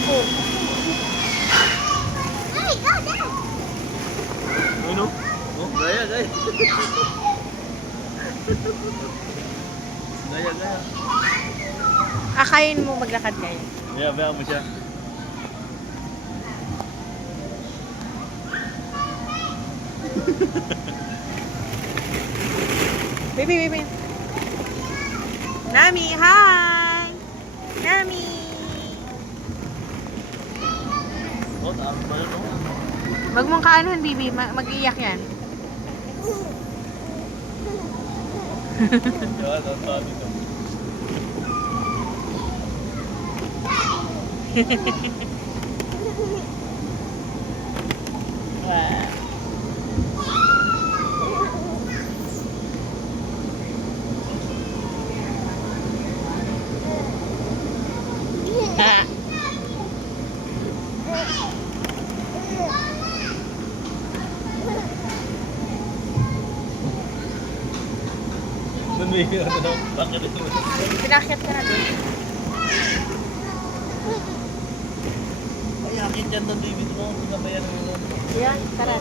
Upo. Ano? Oh, gaya, gaya. Gaya, gaya. Akayin mo maglakad kayo. Baya mo siya. Baby. Nami, hi! Nami! Oh, tama ba yun, oh? Wag mong kaanuhan, baby. Mag-iiyak yan. Yan, ang sabi ko. Wow. Ha. Dun may ano, bakit ito? Pinakyat ka na doon. Ay, akin dyan doon, baby mo. Pinabayan mo yun. Yan, tara.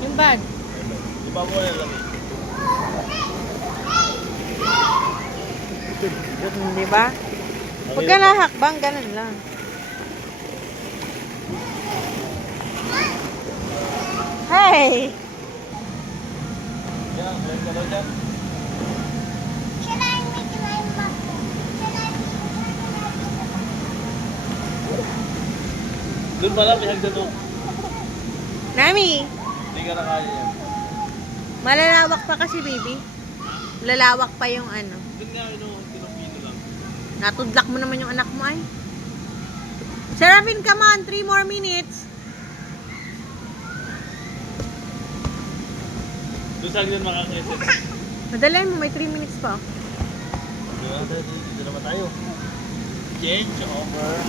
Yung bag. Di ba mo na lang eh? Di ba? Huwag ka na hakbang, ganun lang. Hey! Yan, meron ka daw dyan. Doon pala, may hagdan doon. Nami! Hindi ka na kaya yan. Malalawak pa kasi, baby. Lalawak pa yung ano. Doon nga, tinupino lang. Natudlak mo naman yung anak mo ay. Serafin, come on. 3 more minutes. Doon saan yun makakaisin? Madalayan mo, may 3 minutes pa. Dito naman tayo. Change over.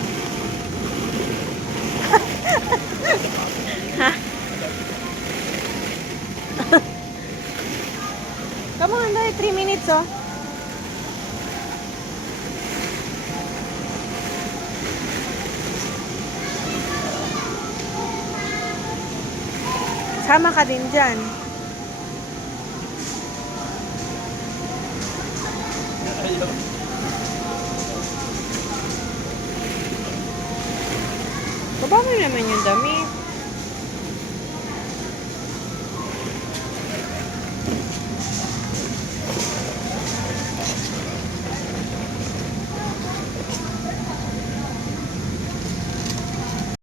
Come on, dahil 3 minutes, oh. Sama ka din dyan. Ayaw. Baba mo naman yung damit.